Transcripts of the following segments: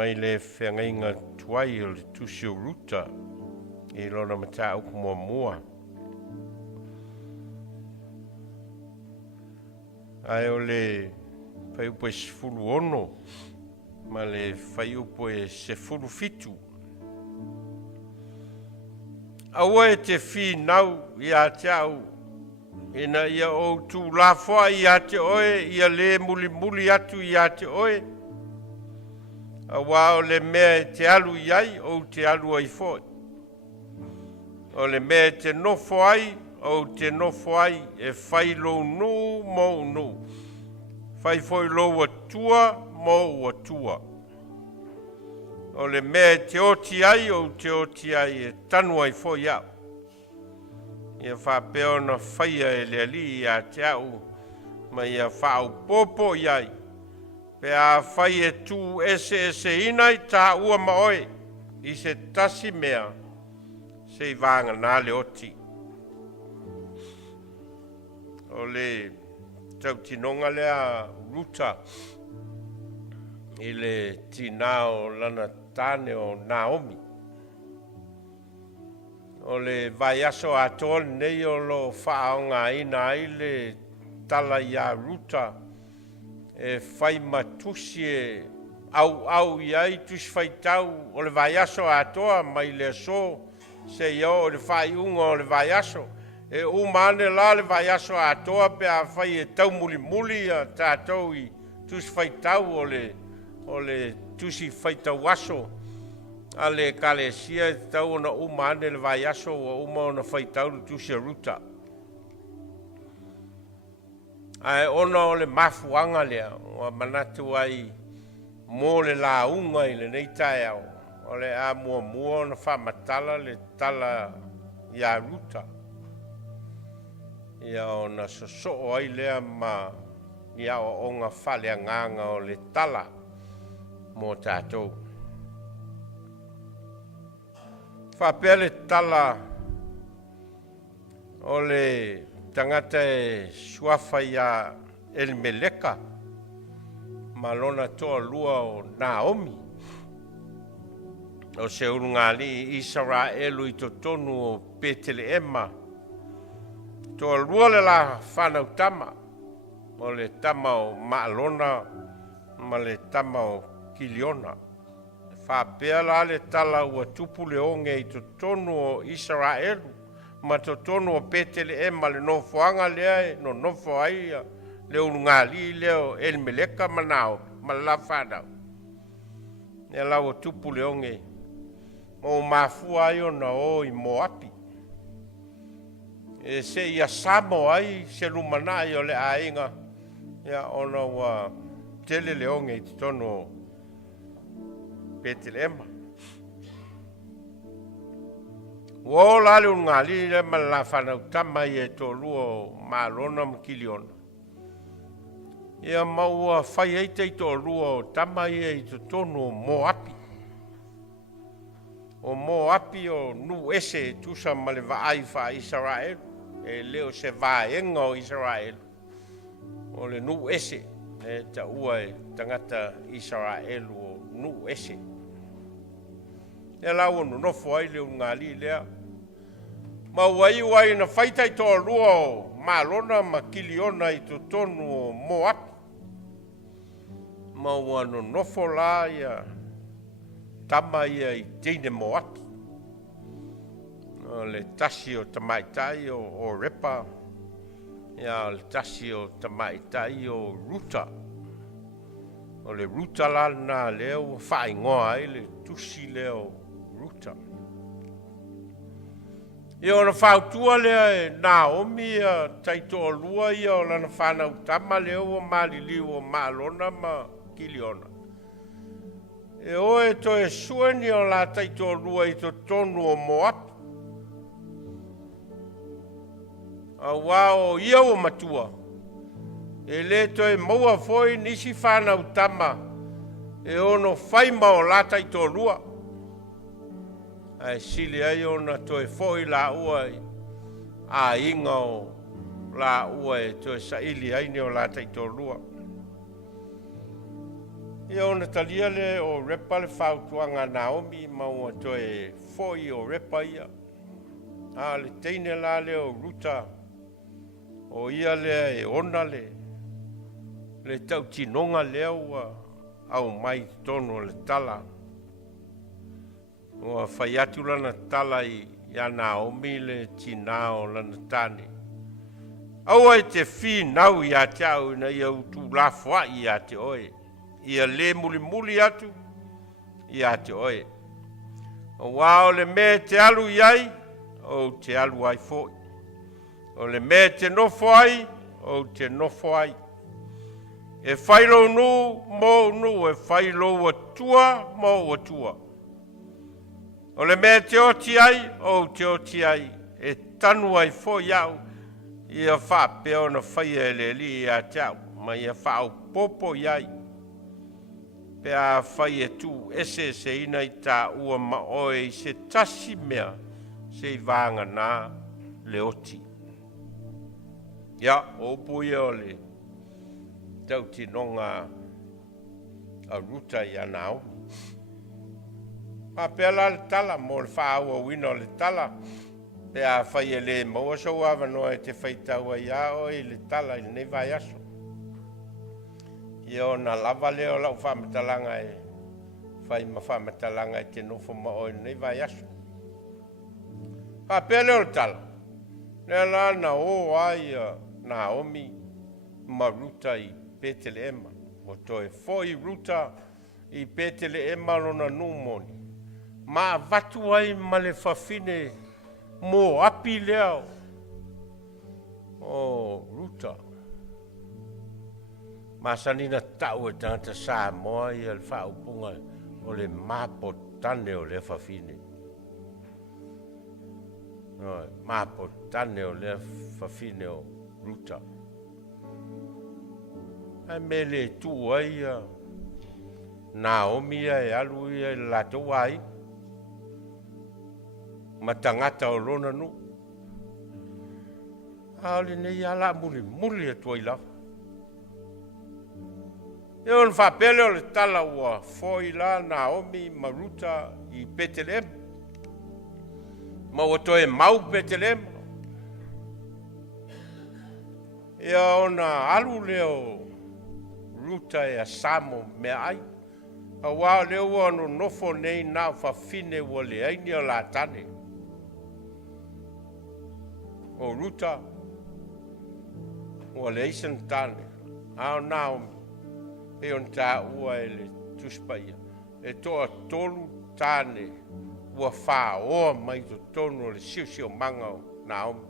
mai le whengainga tuai o le tusi o Ruta i lona mata uku mua mua. Ai o le whai upo e sifuru ono, ma le whai upo e sifuru fitu. Aua e te finau i a te au, ina ia o tu ulafoa i a te oe, ia le mulimuli atu i a te oe. Awa o le mea e te alu iai, o te alu ai foi. O le mea e te nofo ai, o te nofo ai, e whai lo no mo no. Whai foi lo atua, mo atua. O le mea e te oti ai, o te oti ai, e tanu ai foi au. Ia whapea na faia e le ali i a te au, ma ia aopoopo iai. Pe āfai e tū eseina i tā ua maoe, i se tasi mea, se i vaganā le oti. O le tautinonga lea Ruta, i le tinao lana tane o Naomi. O le vaiaso atoa nei o lo whaaonga ina ai le tala ia Ruta, e whai matusi e au iai tusi whai tau o le vaiaso atoa mai le so se iau o le whai unga o le vaiaso. E umane la le vaiaso atoa pe a whai e tau mulimuli a tātou i tusi whai tau o le tusi whai tau aso. A le kalesia e tau ona umane le vaiaso o uma ona whai tau le tusi a Ruta. Ai ona o le mafuanga lea, o manatu ai mo le launga i le nei tae au. O le a mua na whamatala le tala ia Ruta. Ia o na soso ai lea ma ia o onga whale nganga o le tala mo tātou. Whapea le tala o le tangata e suafa ia Elimeleka, malona toa lua o Naomi. O se urungali Israelu i totonu o Beteleema. Toa lua le la whanau tama, o le tama o Maalona, ma le tama o Kiliona. Whapea la le tala ua tupu le onge i totonu o Israelu. Ma totono o Beteleema le nofoanga lea no nofo ai le urungali leo Elimeleka manao ma la whanau. E lau tupu le onge o mafua ai o na o i Moapi. E se ia samo ai se lumanai o le ainga ia ona ua tele le onge i totono o Beteleema. Wo la le ungali le mala fana tama ye to luo malona mkiliona. Ia maua fai eite to luo tama ye to tono Moapi. O Moapi o nu ese tusa male vaai fa Israel. E leo se vaenga o Israel. O le nu ese e ta ua e tangata Israel o nu ese. E lau no nofo ai le ungali lea. Ma wai na whaita i toa lua o malona ma kiliona i to tonu o Moapi. Ma ua no nofo la ia tama ia i teine Moapi. O le tasi o tamaitai o Repa. Ia le tasi o tamaitai o Ruta. O le Ruta la na leo whaingoa ai le tusi leo Ruta. Ia ona whautua lea e Naomi a taitoa lua ia o lana whanau tama leo o maliliu o Maalona ma Kiliona. E oe to e sueni o la taitoa lua i to tonu o Moapi. A wao ia o Matua. E le to e maua foi nisi whanau tama. E ono whaima o la taitoa lua. Ai sili ai ona toe foi la ua a inga o la ua e toe saili ai ni o la taitolua. Ia ona talia le o repa le whautuanga Naomi maua toe foi o repa ia. A le teine la le o Ruta o ia le e ona le tau tinonga lea ua au mai tono le tala. Ua whai atu lana tala i Naomi le tinao lana tane. Aua e te finau ia te au na ia utu ulafoa ia te oe. Ia le mulimuli atu ia te oe. O wao le me te alu iai o te alu ai foi. O le me te nofo ai o te nofo ai. E whailo nu e whailo atua mo atua. O le me te oti ai o te oti ai. E tanu ai foi au. Ia whapea ona faia e le li ia te au. Ma ia aopoopo iai. Pea faia tu eseina i ta ua maoe i se tasi mea se vaganā le oti. Ia, opu ia o le tau tinonga a Ruta i Naomi. Apea la le tala mo le whaua wina o le tala. Pea faia le maua sau awanoa e te whaitaua ia o i le tala i nei vai aso. Ia ona lava leo lau whamatalanga e whai ma whamatalanga e te nofo maoe nei vai aso. Apea leo le tala. Lea la na o ai Naomi ma Ruta i Betelema. O toe foi Ruta i Betelema lona numoni. Ma vatu ai ma le whawhine mo api leo. O Ruta. Ma sanina tau e tangata sa moa i al whaupunga o le mapo tane o le whawhine. Mapo tane o le whawhine o Ruta. Ai me le tu ai Naomi e alu i lato ai. Ma tangata o lona nu. Aole nei ala mulimuli e tua i lafa. E on whapele o le tala ua foi la Naomi ma Ruta i Betelem. Ma ua toe mau Betelem. E ona alu leo Ruta e asamo mea ai. A wao leo ua no nofo nei nao whawhine ua le aini o la tane. O Ruta ua le eisen tane. Ao Naomi. E on tā ua e le tuspaia. E toa tolu tāne ua wha oa mai to tonu le siu manga o Naomi.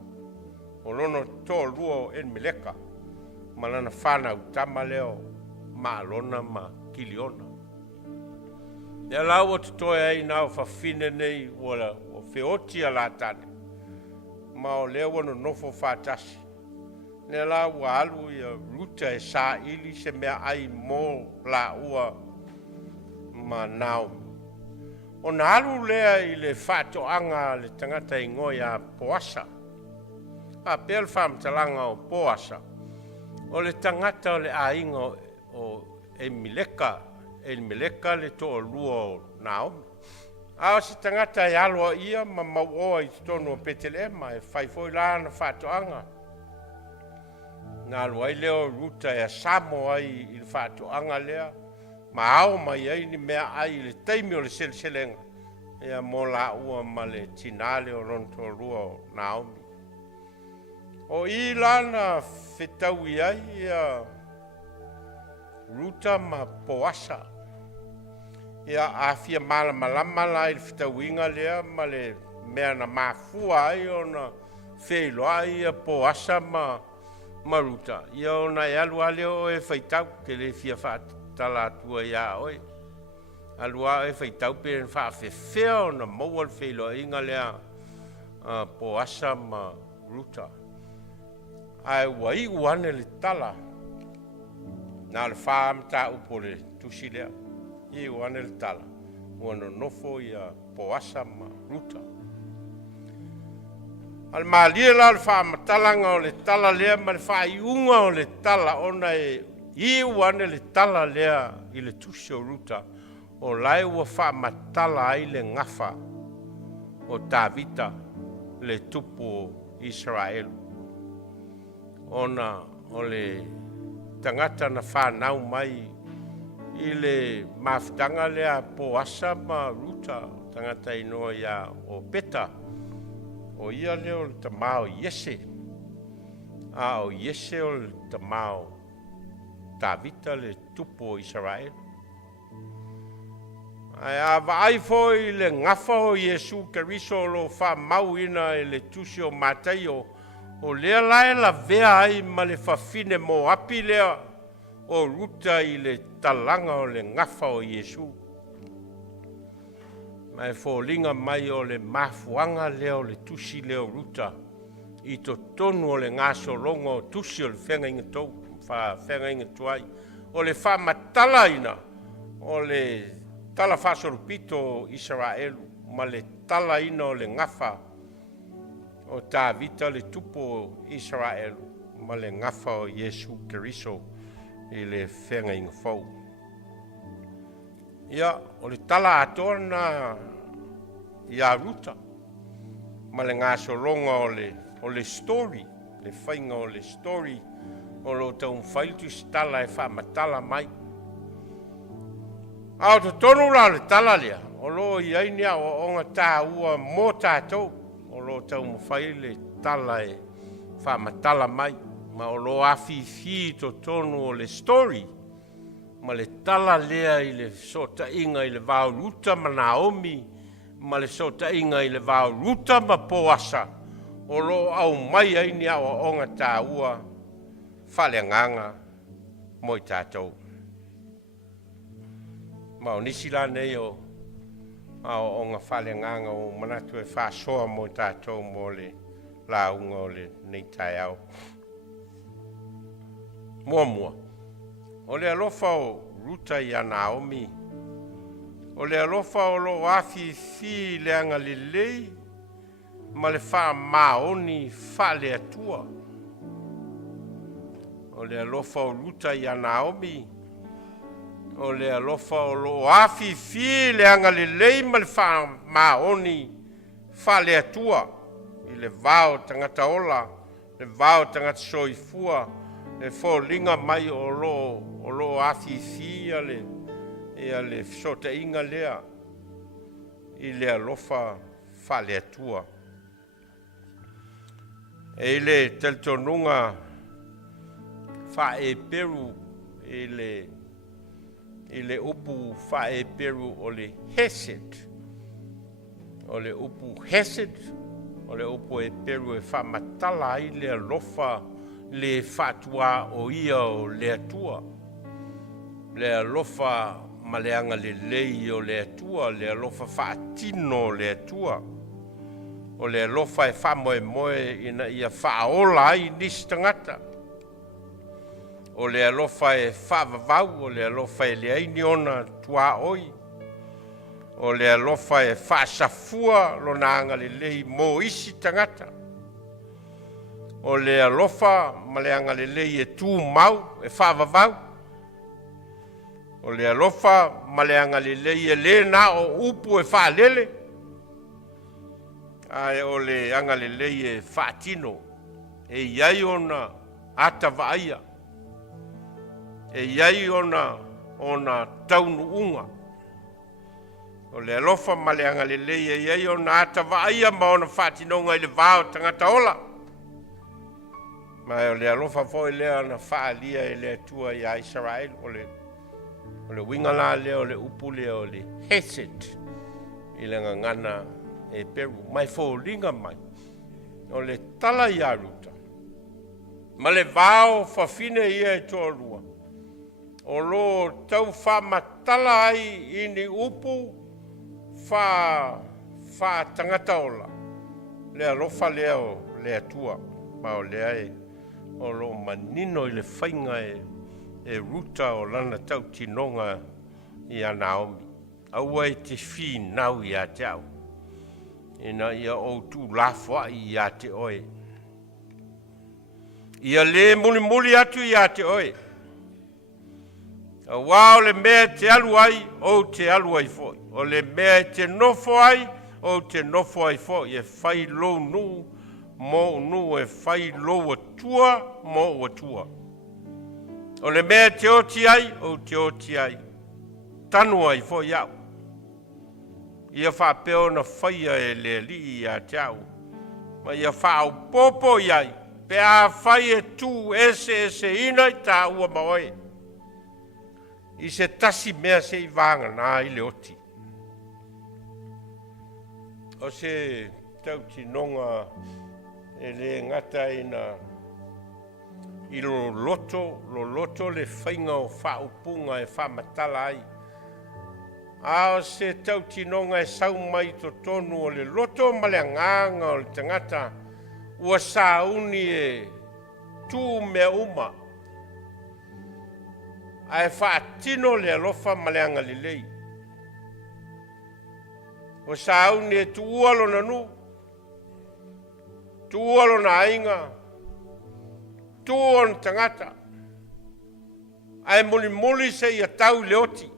O lono tō lua o en meleka. Ma lana whana utama leo ma lona ma kiliona. E lau o tutoe ai nao whawhine nei ua o whioti a la tane. Ma o leo wano nofo whātasi. Ne la ua alu i Ruta e sa ili se mea ai mo la ua ma Naomi. O na alu lea i le whatoanga le tangata i ngoi a poasa. A pel whamtalanga o poasa. O le tangata o le ainga o Emileka le to lua o Naomi. A si tangata e alua ia ma mauoa i tonu o Betelema e whaifoi la na whatoanga. Nā luai leo Ruta e samo ai i le whatoanga lea. Ma ao mai ai ni mea ai i le teimi o le seleselenga. Ea mo la ua ma le tinale o ronto lua o Naomi. O i lana whetau i ai ia Ruta ma poasa. Ia awhia malama la i le whetau inga lea ma le mea na mafua ai o na whelo ai ia poasa ma Ruta. Ia o na e alua leo e whaitau ke le fia whaatala atua ia oi. Alua e whaitau pe en whaafewhea o na maua le whelo inga lea poasa ma Ruta. Ai wai uane le tala. Nā le whaamata upo le tusi lea. I uane le tala. Uano nofo ia poasa ma Ruta. Al maalia la le whamatalanga o le tala lea ma le whaiunga o le tala ona e I wane le tala lea i le tusi o Ruta, o lai ua wha matala ai le ngafa o Tāvita le tupu o Israel. Ona o le tangata na whanau mai i le mafutanga lea po asa ma Ruta, tangata inoa ia o Peta, o ia leo le tamao Yese, a o Yese o le tamao Tāvita le tupu o Israel. Ai a vaai foi le ngafa o Yesu Keriso lo wha mauina e le tusi o matai o lea lae la vea ai ma le whawhine mo api lea o Ruta i le talanga o le ngafa o Yesu. Mai fōlinga mai o le mafuanga leo le tusi leo Ruta i to tonu o le ngaso longo o tusi o le whenga inga tau, whenga inga tuai, o le wha matala ina, o le tala whasorupito Israel, ma le tala ina o le ngafa o Tāvita le tupo Israel, ma le ngafa o Yesu Keriso i le whenga inga fau. Ia, o le tala atoa na ia Ruta, ma le ngaso longa o le story, le whainga o le story, o lo tau whailtu stala e wha matala mai. Ao to tonu la le tala lea, o lo i ainia o onga tā ua mō tātou, o lo tau mwhai le tala e wha matala mai, ma o lo awhi to tonu o le story, ma le tala lea i le sota inga i le vau Ruta ma Naomi, ma le sota inga i le vau Ruta ma Poasa, o lo au mai ainia o onga tā ua whaleanganga mo i tātou. Ma o nisi la nei o onga whaleanganga o manatu e whasoa mo i tātou mo le launga o le nei tai au. Mua. O le alofa o Ruta i a Naomi. O le alofa o lo awhi leanga le lei ma le wha maoni wha le Atua. O le alofa o Ruta i a Naomi, o le alofa o lo awhi leanga le lei ma le wha maoni wha le Atua, i le vao tangata ola, le vao tangata soifua, le fōlinga mai o lo awhi a le sota inga lea, i le alofa wha le Atua. E le teltonunga wha e peru i le upu wha e peru o le Hesed. O le upu Hesed, o le upu e peru e wha matala i le alofa le whatua o ia o le Atua. Le alofa maleanga le lei o le Atua, le alofa wha atino o le Atua. O le alofa e wha moe ina ia wha ola ai nisi tangata. O le alofa e whaavavau, o le alofa e leaini ona tua oi. O le alofa e whaasafua lo naanga le lei mo isi tangata. O le alofa ma leanga le lei e tū mau e whaavavau. O le alofa ma leanga le lei e le na o upu e whaalele. Ai o le anga le lei e whaatino e iai ona ata vaia. E iai ona taunu unga. O le alofa ma le anga le lei e iai ona ata vaia ma ona whaatinonga i le vao tangata ola. Ma o le alofa foi lea na whaalia e le Atua i a Israel o le wingala lea o le upu lea o le Hesed i le ngana e peru. Mai fōlinga mai o le tala i a Ruta. Ma le vao whawhine ia e tōrua. O lo tau wha matala ai ini upu wha tangata ola. Le alofa lea o le Atua. Ma o lea e o lo manino i le whainga e Ruta o lana tau tinonga i a Naomi. Aua e te finau i a te au. Ina ia o tu ulafoa i a te oe. Ia le mulimuli atu i a te oe. Wā o le mea te alu ai, o te alu ai foi. O le mea te nofo ai, o te nofo ai foi. E whai lo nu, mo nu e whai lo atua, mo atua. O le mea te oti ai, o te oti ai. Tanu ai foi au. Ia whapeo na faia e le li a te au. Ma ia aopoopo iai. Pe āfai e tu eseina i tā ua maoe. I se tasi mea se i vaganā i le oti. O se tautinonga e le ngata i lo loto le whainga o whaupunga e whamatala ai. A o se tautinonga e sau mai to tonu o le loto ma le nganga o le tangata ua sauni e tu mea uma. Ai whaatino le alofa maleanga le lei. O sauni e tu ualo na nu. Tu ualo na ainga. Tu on tangata. Ai mulimuli se ia tau le oti.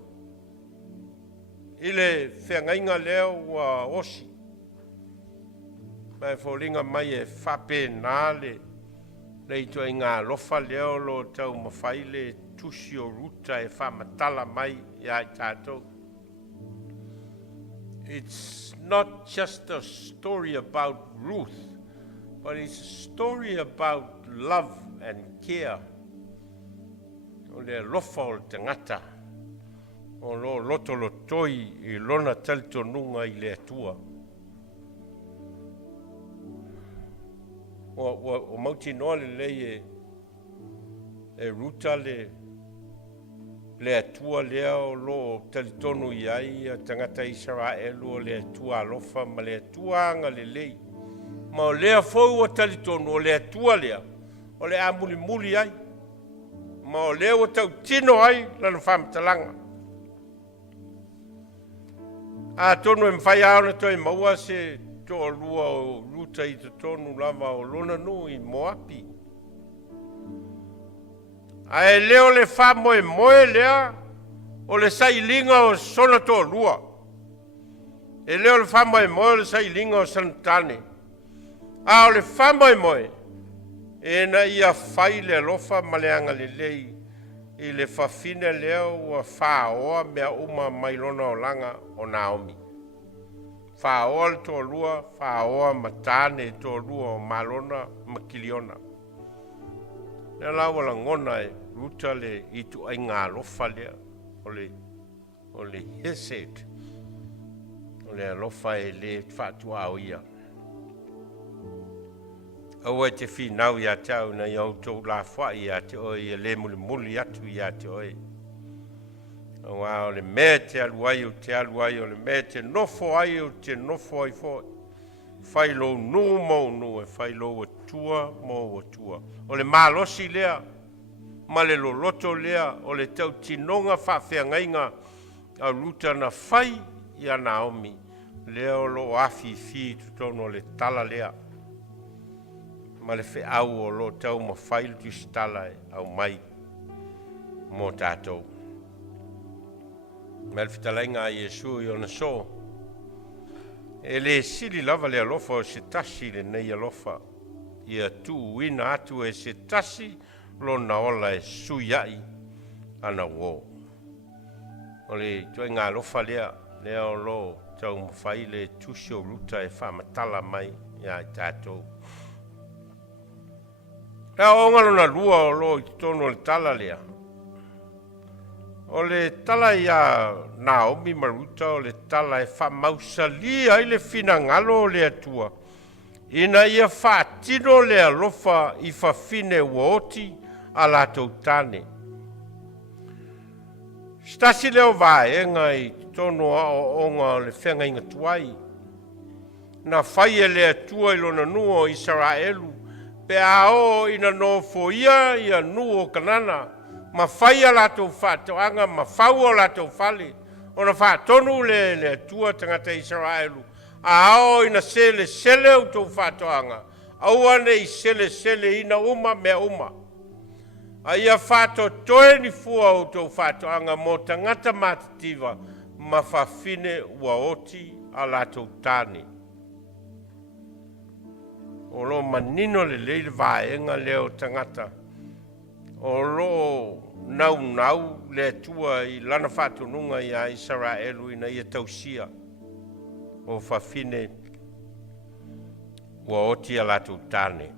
Ile whengainga leo ua osi. Mai fōlinga mai e whape nāle. Nei to i ngā lofa leo lo tau mawhaile tusi o Ruta e whamatala mai i ai tātou. It's not just a story about Ruth, but it's a story about love and care. O le lofa o te ngata. O lo loto lotoi i lona talitonunga i le atua. O mauti noa le lei e Ruta le atua lea o lo talitonu i ai a tangata Israelu o le atua alofa ma le atua anga le lei. Ma o lea fau o talitonu o le atua lea o le a mulimuli ai. Ma o lea o tau tino ai lana whamatalanga. A tonu e mwhai aona toi maua se to lua o Ruta i te tonu lava o lona nu i Moapi. A e leo le wha moe lea o le sailinga o sona to lua. E leo le wha moe o le sailinga o Santane. A o le wha moe e na ia whai le alofa maleanga le lei. I le whawhine leo ua whaoa mea uma mailona o langa o Naomi. Whaoa le tō lua, whaoa matane tō lua o malona makiliona. Nea lawa la ngona e Ruta le itu ai ngā lofa lea o le hesed. O le alofa e le whātua au ia. Aua te finau ia tau na iau tō ulafoa ia te oi e le mulimuli atu ia te oi. Aua o le mea te aluai o le mea te nofo ai o te nofo ai foi. Whailo nu mo nu e whailo atua mo atua. O le malosi lea, ma le loloto lea o le tau tinonga whawhiangainga a Ruta na whai ia Naomi. Lea o lo afi tutono le tala lea. Ma le au o lo tau ma whailu tu stala au mai mo tātou. Ma le whitalainga a Iesu i ona so. E le sili lava le alofa o se tasi le nei alofa. Ia tu ina atu e se tasi lo na ola e suyai ana wo. O le tue ngā alofa lea o lo tau ma whaile tusi o Ruta e whamatala mai ia i tātou. Ea o ngalo na lua o lo i tono le tala lea. O le tala ia Naomi Maruta o le tala e whamausalia i le fina ngalo o le atua. Ina ia whaatino le alofa i whawhine uoti a lātou tāne. Stasi leo vaenga i tono o onga o le whenga inga tuai. Na whaia le atua i lona nua o Israelu. Pe ao ina nofo ia nu o kanana. Ma faia latou whātoanga, ma whaua latou whale. O na whātonu le atua tangata Israelu. Ao ina sele o tau whātoanga. Aua nei sele ina uma mea uma. Aia whato toe ni fua o tō whatoanga mō tangata matatiwa ma whawhine ua oti a lātou tāne. O lo manino le leile vaenga leo tangata. O lo nau le tua i lana whatonunga i a Israelu ina ia tausia. O whawhine ua oti a lātou tāne.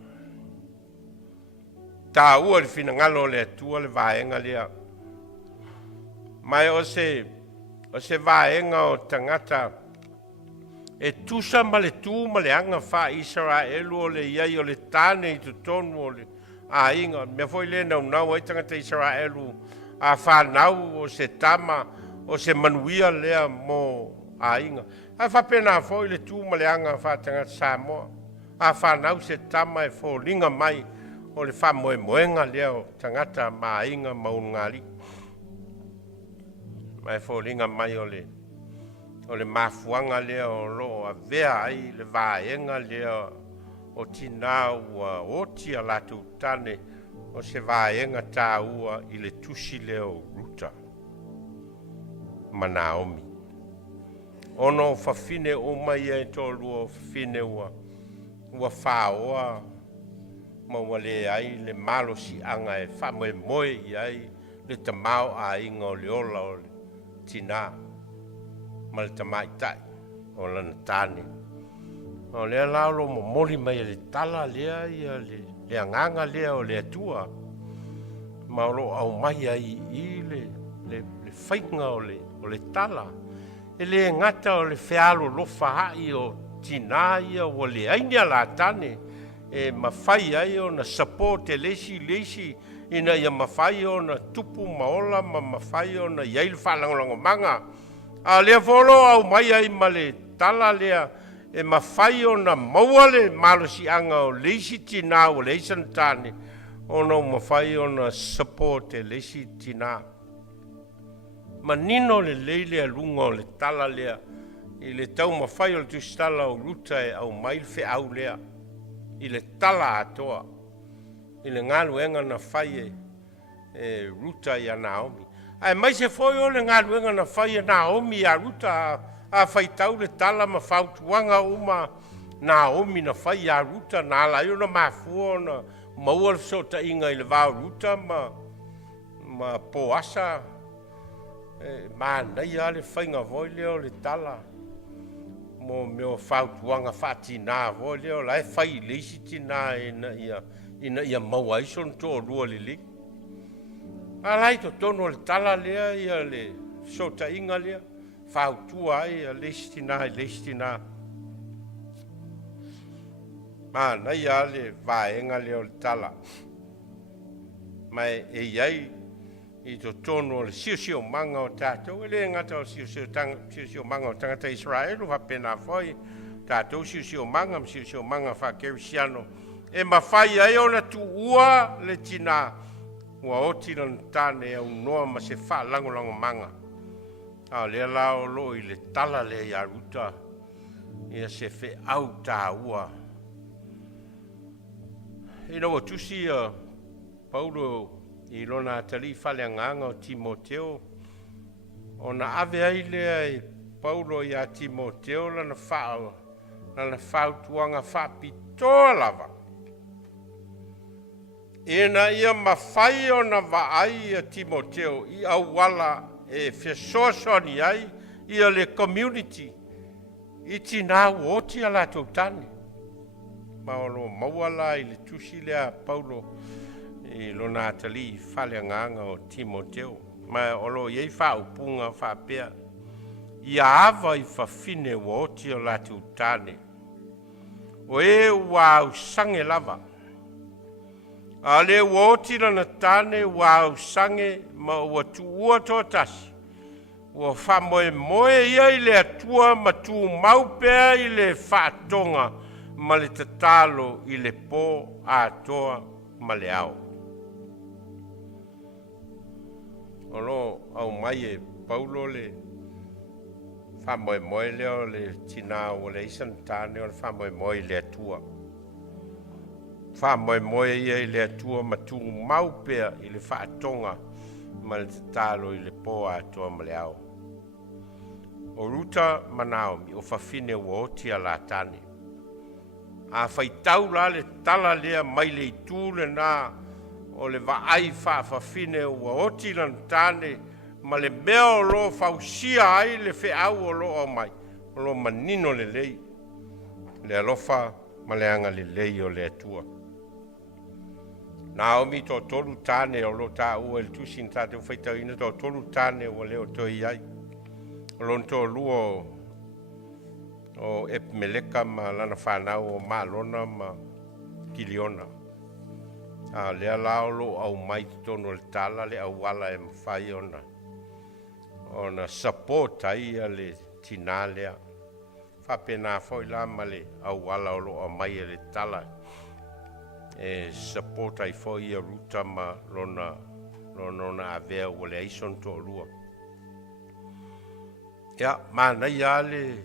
Tā ua le whina ngalo le tua le vaenga lea. Mai o se vaenga o tangata e tusa ma le tū ma le anga wha Israelu o le iai o le tāne i tutonu o le a inga. Mea foi le nau ai tangata Israelu a whanau o se tama o se manuia lea mo a inga. A whapena foi le tū ma le anga wha tangata Samoa. A whanau se tama e fo linga mai o le wha moenga leo tangata ma inga maungali. Mai fo linga mai o le mafuanga lea o lo a vea ai le vaenga lea o tina ua oti a lātou tane o se vaenga tā ua i le tusi leo Ruta. Manaomi. Ono whawhine o mai e tōlu o whawhine ua whaoa ma wale ai le malo si anga e whamoe moe i ai le tamau a inga o le ola o le tina ma le tamai tai o lana tāne. O lea laolo mo moli mai le tala lea ia le anganga lea o le atua ma o lo au mai ai i le whainga o le tala e le ngata o le whialo lofa hai o tina ia o le ainia la tane e mawhai ai o na support e lesi ina ia mawhai o na tupu maola ma mawhai o na iail whalangolango manga a lea folo au mai ai ma le tala lea e mawhai o na maua le malo si anga o lesi tina o leisan tane o na mawhai o na support e lesi tina ma nino le leile a lunga o le tala lea i le tau mawhai o le tustala o Ruta e au mail fe au lea i le tala atoa i le ngaluenga na whai e Ruta i a Naomi. Ai mai se foi o le ngaluenga na whai e Naomi a Ruta a whai tau le tala ma whautuanga uma Naomi na whai a Ruta na ala i na mafua na maua le sota inga i le vau Ruta ma poasa ma nei a le whainga voi leo le tala mo meo whautuanga whatina voi leo lai whai leisi tina ina ia maua ison to rua li li. A lai to tono le tala lea ia le sota inga lea whautua ai a leisi tina. Ma nei a le vaenga leo le tala. Mai e iai i to tono le sio manga o tātou, e le ngata o sio manga o tangata Israelu, wa pena foi, tātou sio manga wha kerisiano, e mawhai ai o na tu ua le tina, ua oti na tane au noa ma se wha lango manga. A lea lao lo i le tala le ia Ruta, ia se fe au tā ua. Ina wa tusi Paulo i lona tali whaleanganga o Timoteo. O na ave ai lea i Paulo i a Timoteo lana whautuanga whapitoa lava. Ina ia mawhai o na vaai a Timoteo i awala e whesosoni ai i a le community. I tina uoti a la tautane. Ma o lo mauala i le tusi lea Paulo i lona tali whaleanganga o Timoteo. Ma o lo iei whaupunga whapea. I awa i whawhine uoti o la tautane. O e wau sange lava. A le uoti lana tane wau sange ma ua tuua tō tasi. Ua whamoe ia i le atua ma tu maupea i le whaatonga ma le tatalo i le pō atoa ma le au. Olo au mai e Paulo le whamoe leo le tina o le isan tane o le whamoe le atua. Wha moe ia I le atua matu mau pea I le whaatonga ma le tatalo I le poa atua ma le au. O Ruta Manatu o whawhine ua oti a la tane. Āfai tau la le tala lea mai le itu le nā o le vaai whawhine ua oti lan tane ma le mea o lo whausia ai le whiau o lo o mai. O lo manino le lei. Le alofa ma le anga le lei o le atua. Naomi to tolu tane o lo ta ua le tusin tate uwhaitau ina to tolu tane o leo toi ai. O lo nto luo o Epimeleka ma lana whanau o Malona ma Kiliona. Lea lao lo au mai tono le tala le au wala e mawhai ona. Ona support ai le tina lea. Whapena foi la ma le au wala o lo au mai le tala. E support ai foi a Ruta ma lona avea o le aison to lua. Ia, mana ia le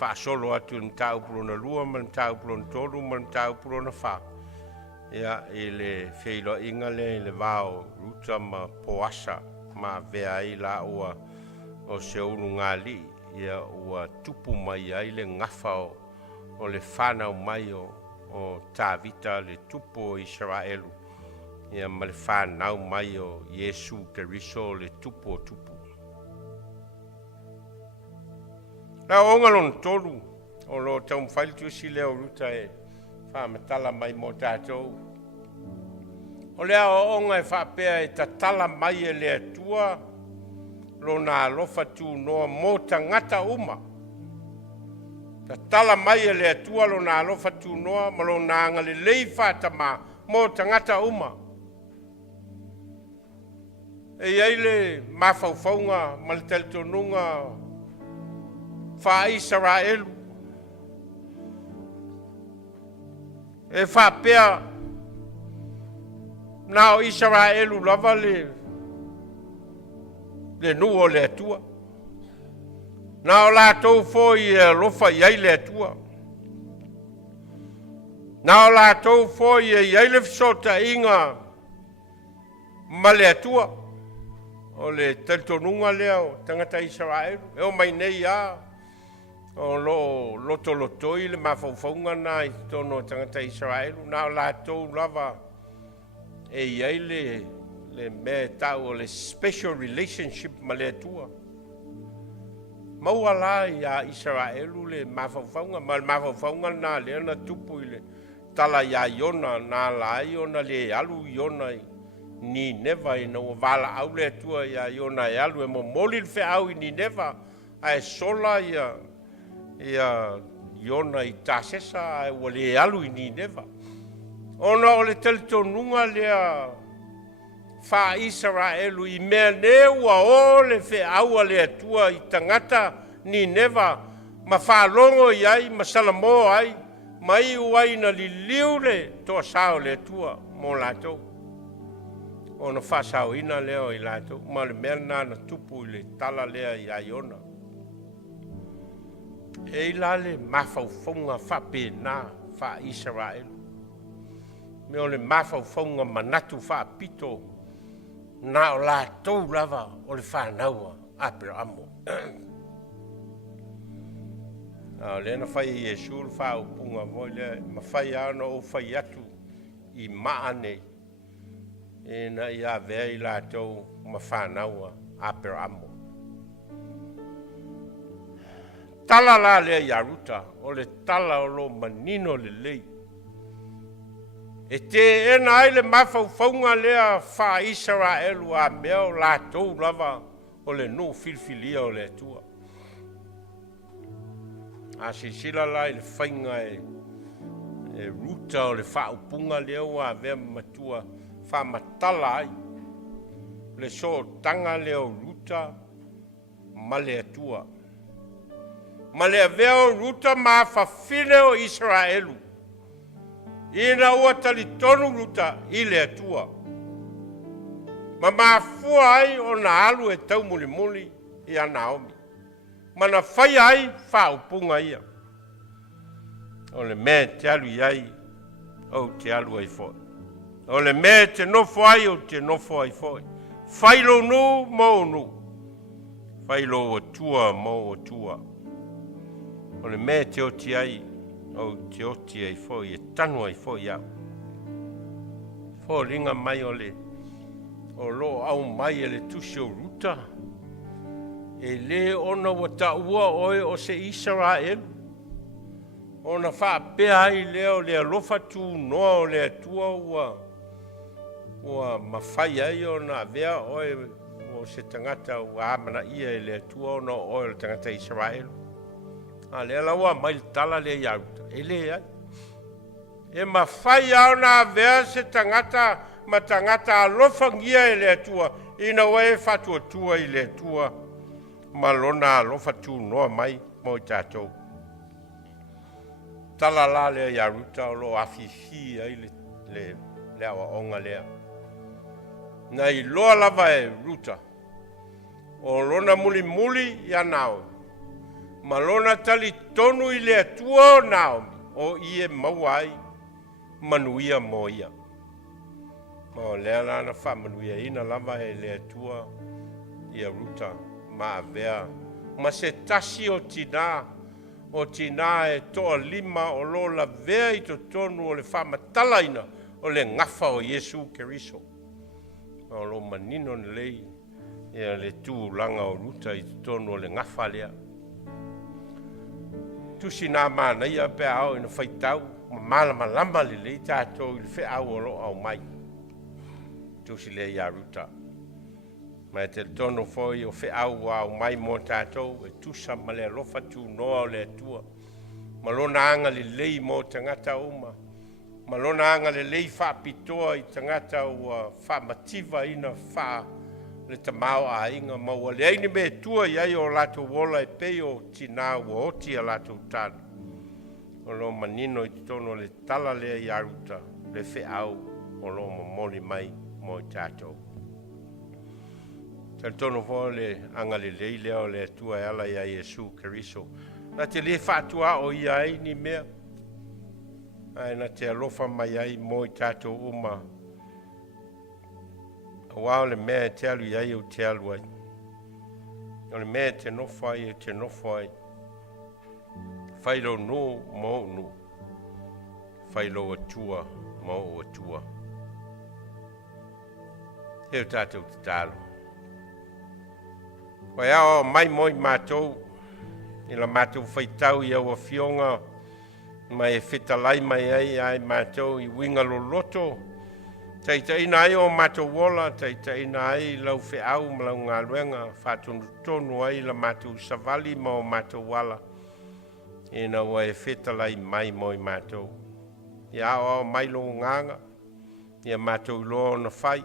whaasolo atu na tau pulona lua, ma na tau pulona tolu, ma na tau pulona wha. Ia, le whilo inga le vao Ruta ma poasa, ma vea I la ua o se unu ngā li. Ia ua tupu mai ai le ngafa o le whanau mai o tāvita le tupu o Israelu. Ia ma le whanau mai o Yesu Keriso le tupu o tupu. La onga lon tolu o lo tau mwhaili tusi leo Ruta e whamatala mai mo tātou. O lea o onga e whapea e tatala mai e le atua lo nā alofa tū noa mo tangata uma. Tatala mai e le atua lo nā alofa tū noa ma lo nā ngale lei whātama mo tangata uma. E iei le mawhauwhaunga ma le talitonunga wha Israelu. E whapea nā o Israelu lava le nuo le atua. Nā o lātou fōi e lofa iai le atua. Nā o lātou fōi e iai le fisota inga ma le atua. O le talitonunga leo tangata Israelu. E o mai nei a o loto lotoi le mawhauwhaunga nā I tono tangata Israelu. Nā o lātou lava e iai le mea tau o le special relationship ma le atua. Maua la I a Israelu le mawhauwhaunga, ma le mawhauwhaunga nā lea na tupu I le tala ia Iona, nā la Iona le alu Iona ni neva I na Vailaau le atua ia Iona e alu e mo moli le whiau I ni neva a e sola ia Iona I tāsesa a e wale alu I ni neva. Ona o le talitonunga lea wha Israelu I mea neua o le whiau le atua I tangata ni neva ma whalongo I ai ma salamo ai ma I uai na li liu le toa sao le atua mo lātou. Ona wha sao ina leo I lātou ma le mea nana tupu I le tala lea I aiona. E ila le mawhauwhaunga whapena wha Israelu. Me o le mawhauwhaunga manatu whapito nā o lātou lava o le whānaua apea amo. Lena whai Yesu le whaupunga moi le ma whai ana o whai atu I maane e na I a vea I lātou ma whānaua apea amo. Tala la lea I a Ruta o le tala o lo manino le lei. E te ena ai le mawhauwhaunga lea wha Israelu a mea o lātou lava o le no filfilia o le atua. A sisila la I le whainga e Ruta o le whaupunga leo a vea Matua wha matala ai. Le so tanga leo Ruta ma le atua. Ma le avea o Ruta ma whawhine o Israelu. Ina ua talitonu Ruta I le atua. Ma mafua ai o na alu e tau mulimuli I a Naomi. Ma na whai ai whaupunga ia. O le mea te alu iai, o te alu ai foi. O le mea te nofo ai, o te nofo ai foi. Failo nu, mo nu. Failo o tua, mo o tua. O le mea te oti ai, o te oti ai foi, e tanu ai foi au. Fo ringa mai o le, o lo au mai e le tusi o Ruta. E le ona wa taua oe o se Israel. Ona fa apea ai leo le alofa tu noa o le atua ua mawhai ai o na vea oe o se tangata ua amana ia e le atua o na oe le tangata Israel. A le alaua mai le tala le ia Ruta. E le ai. E mawhai au na vea se tangata ma tangata alofa ngia e le atua. Ina oe fatua tua i le atua. Malona alofa tu noa mai mo i tātou. Tala la lea ia Ruta o lo afifi ai le awa onga lea. Na i loa lava e Ruta. O lona mulimuli ia nao. Ma lona tali tonu i le atua o nao. O ie mawai manuia mo ia. O lea lana wha manuia ina lava e le atua ia Ruta. Ma vea. Ma se tasi o tina. O tina e toa lima o lo la vea i to tonu o le whamatalaina o le ngafa o Yesu Keriso. O lo manino ne lei e le tū langa o Ruta i to tonu o le ngafa lea. Tusi nā mana ia pe au ina whaitau, ma malama lama le lei tātou i le whea au o lo au mai. Tusi le ia Ruta. Ma te tono foi o wheau au mai mo tātou e tusa ma le alofa tu noa o le atua. Ma lona anga le lei mo tangata uma. Ma lona anga le lei whapitoa i tangata ua whamativa ina wha le tamau a inga. Ma ua le aini me tua iai o lato wola e peo tina ua oti a lato tana. O lo manino i tono le tala lea i Ruta le wheau o lo mamoli mai mo tātou. Tal tono fo le anga le lei leo le atua e ala ia Yesu Keriso. Na te le whātua o ia ai ni mea. Ai na te alofa mai ai mo i tātou uma. Wao le mea te alu iai o te alu ai. O le mea te nofo ai e te nofo ai. Whailo no mo no. Whailo atua mo atua. Heo tātou te tālu. Wai ao mai moi mātou, i la mātou whaitau i au a fionga, mai e whetalai mai ai mātou i winga lo loto. Taitaina ai o mātou wola, taitaina ai lau whiau ma lau ngā luenga, whātonu tonu ai la mātou savali ma o mātou wala. Ina wa e whetalai mai moi mātou. I ao mai lo nganga, i a mātou lo na whai.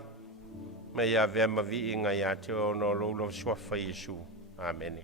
Me ia vea mavi inga ia te o no lo swafa Yesu. Amen.